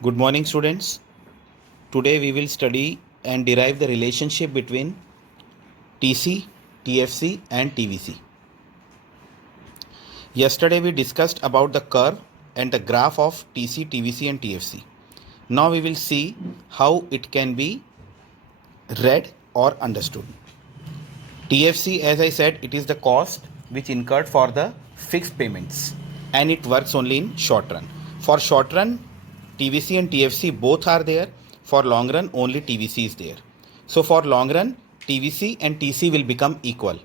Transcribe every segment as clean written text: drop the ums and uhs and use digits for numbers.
Good morning, students. Today we will study and derive the relationship between TC, TFC and TVC. Yesterday we discussed about the curve and the graph of TC, TVC and TFC. Now we will see how it can be read or understood. TFC, as I said, it is the cost which incurred for the fixed payments and it works only in short run. For short run, TVC and TFC both are there. For long run, only TVC is there. So for long run, TVC and TC will become equal.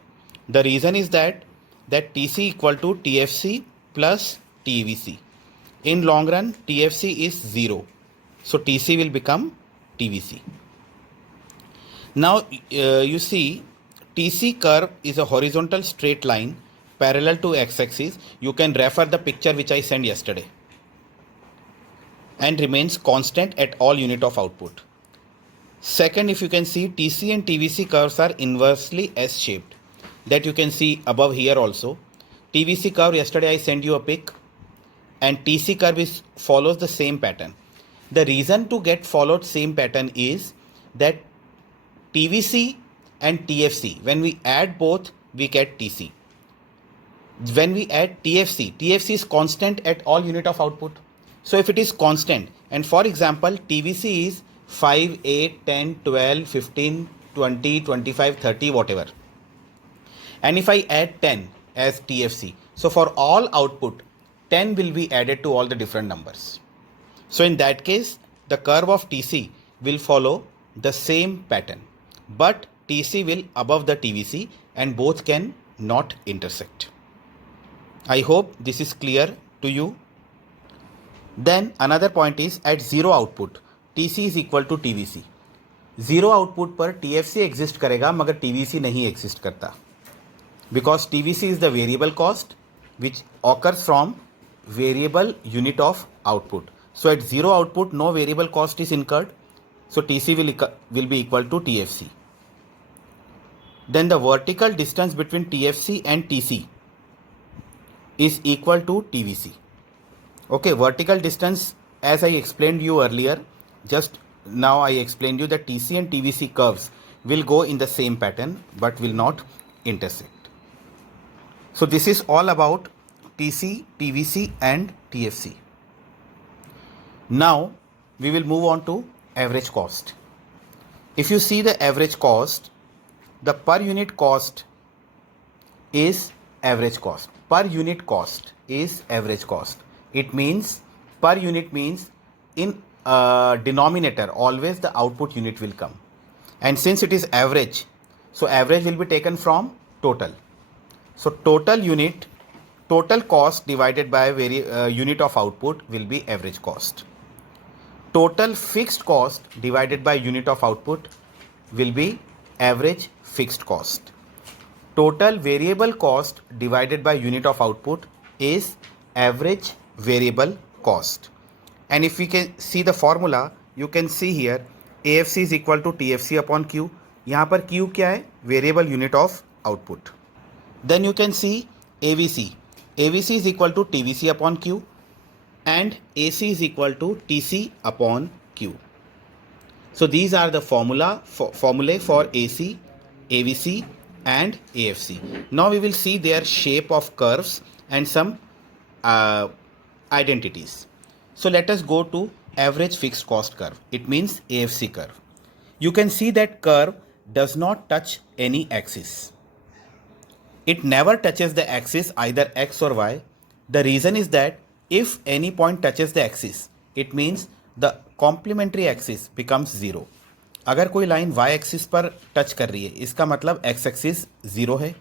The reason is that TC equal to TFC plus TVC. In long run, TFC is 0. So TC will become TVC. Now you see TC curve is a horizontal straight line parallel to x-axis. You can refer the picture which I sent yesterday and remains constant at all unit of output. Second, if you can see TC and TVC curves are inversely S-shaped. That you can see above here also. TVC curve, yesterday I sent you a pic, and TC curve follows the same pattern. The reason to get followed same pattern is that TVC and TFC, when we add both, we get TC. When we add TFC is constant at all unit of output. So if it is constant, and for example, TVC is 5, 8, 10, 12, 15, 20, 25, 30, whatever. And if I add 10 as TFC, so for all output, 10 will be added to all the different numbers. So in that case, the curve of TC will follow the same pattern, but TC will above the TVC and both can not intersect. I hope this is clear to you. Then another point is at zero output, TC is equal to TVC. Zero output पर TFC exist करेगा मगर TVC नहीं exist करता. Because TVC is the variable cost which occurs from variable unit of output. So at zero output, no variable cost is incurred. So TC will be equal to TFC. Then the vertical distance between TFC and TC is equal to TVC. Okay, vertical distance, as I explained you earlier, just now I explained you that TC and TVC curves will go in the same pattern but will not intersect. So this is all about TC, TVC and TFC. Now we will move on to average cost. If you see the average cost, the per unit cost is average cost. Per unit cost is average cost. It means per unit means in denominator always the output unit will come. And since it is average, so average will be taken from total. So total cost divided by unit of output will be average cost. Total fixed cost divided by unit of output will be average fixed cost. Total variable cost divided by unit of output is average variable cost. And if we can see the formula, you can see here AFC is equal to TFC upon Q. यहाँ पर Q क्या है? Variable unit of output. Then you can see AVC. AVC is equal to TVC upon Q and AC is equal to TC upon Q. So these are the formulae for AC, AVC and AFC. Now we will see their shape of curves and some identities. So let us go to average fixed cost curve. It means AFC curve. You can see that curve does not touch any axis. It never touches the axis either X or Y. The reason is that if any point touches the axis, it means the complementary axis becomes 0. अगर कोई line y axis पर touch कर रही है इसका मतलब x axis 0 है,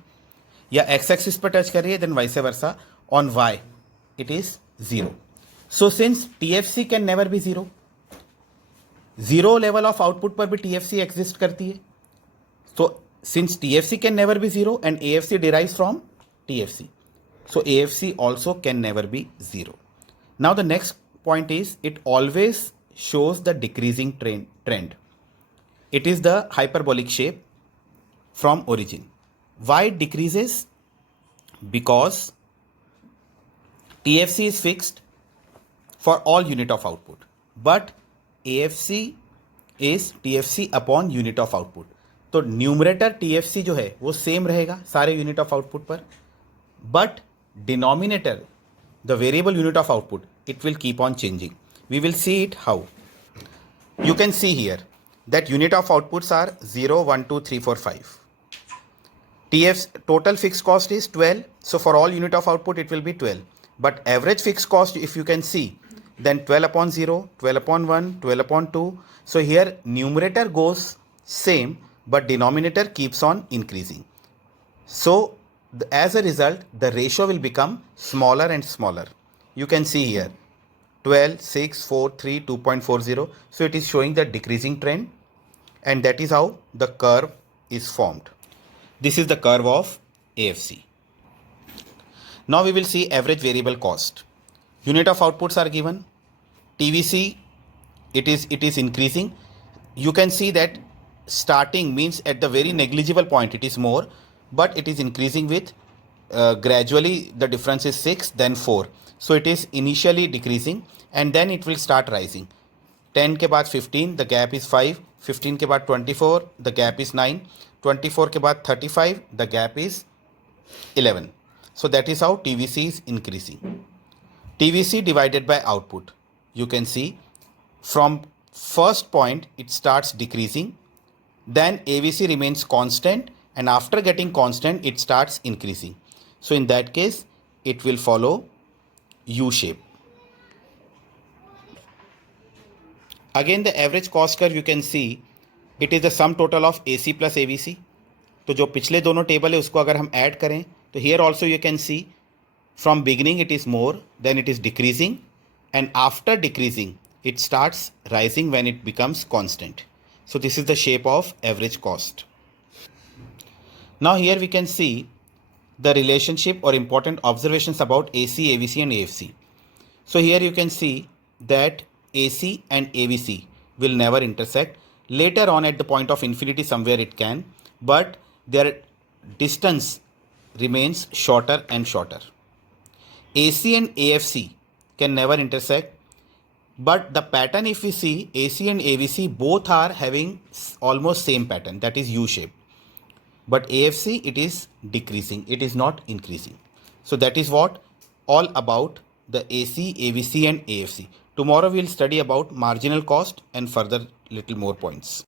या x एक्सिस पर टच कर रही है then vice versa on y it is 0. So since TFC can never be 0, 0 level of output पर भी TFC exist करती है. So since TFC can never be 0 and AFC derives from TFC, so AFC also can never be 0. Now the next point is it always shows the decreasing trend. It is the hyperbolic shape from origin. Why it decreases? Because TFC is fixed for all unit of output. but AFC is TFC upon unit of output. तो numerator TFC जो है वो same रहेगा सारे unit of output पर, but denominator, the variable unit of output, it will keep on changing. We will see it how. You can see here that unit of outputs are 0, 1, 2, 3, 4, 5. TF's total fixed cost is 12. So for all unit of output, it will be 12. But average fixed cost, if you can see, then 12 upon 0, 12 upon 1, 12 upon 2. So here numerator goes same, but denominator keeps on increasing. So as a result, the ratio will become smaller and smaller. You can see here 12, 6, 4, 3, 2.40. So it is showing the decreasing trend, and that is how the curve is formed. This is the curve of AFC. Now we will see average variable cost. Unit of outputs are given. TVC, it is increasing. You can see that starting means at the very negligible point it is more, but it is increasing with gradually the difference is 6, then 4. So it is initially decreasing and then it will start rising. 10 के बाद 15, the gap is 5. 15 के बाद 24, the gap is 9. 24 के बाद 35, the gap is 11. So that is how TVC is increasing. TVC divided by output. You can see from first point it starts decreasing, then AVC remains constant, and after getting constant it starts increasing. So in that case it will follow U shape. Again the average cost curve you can see it is the sum total of AC plus AVC. तो जो पिछले दोनों table है उसको अगर हम add करें तो here also you can see from beginning it is more, then it is decreasing, and after decreasing it starts rising when it becomes constant. So this is the shape of average cost. Now here we can see the relationship or important observations about AC, AVC and AFC. So here you can see that AC and AVC will never intersect. Later on at the point of infinity somewhere it can, but their distance remains shorter and shorter. AC and AFC can never intersect, but the pattern if we see AC and AVC both are having almost same pattern, that is U shape. But AFC it is decreasing, it is not increasing. So that is what all about the AC, AVC and AFC. Tomorrow we will study about marginal cost and further little more points.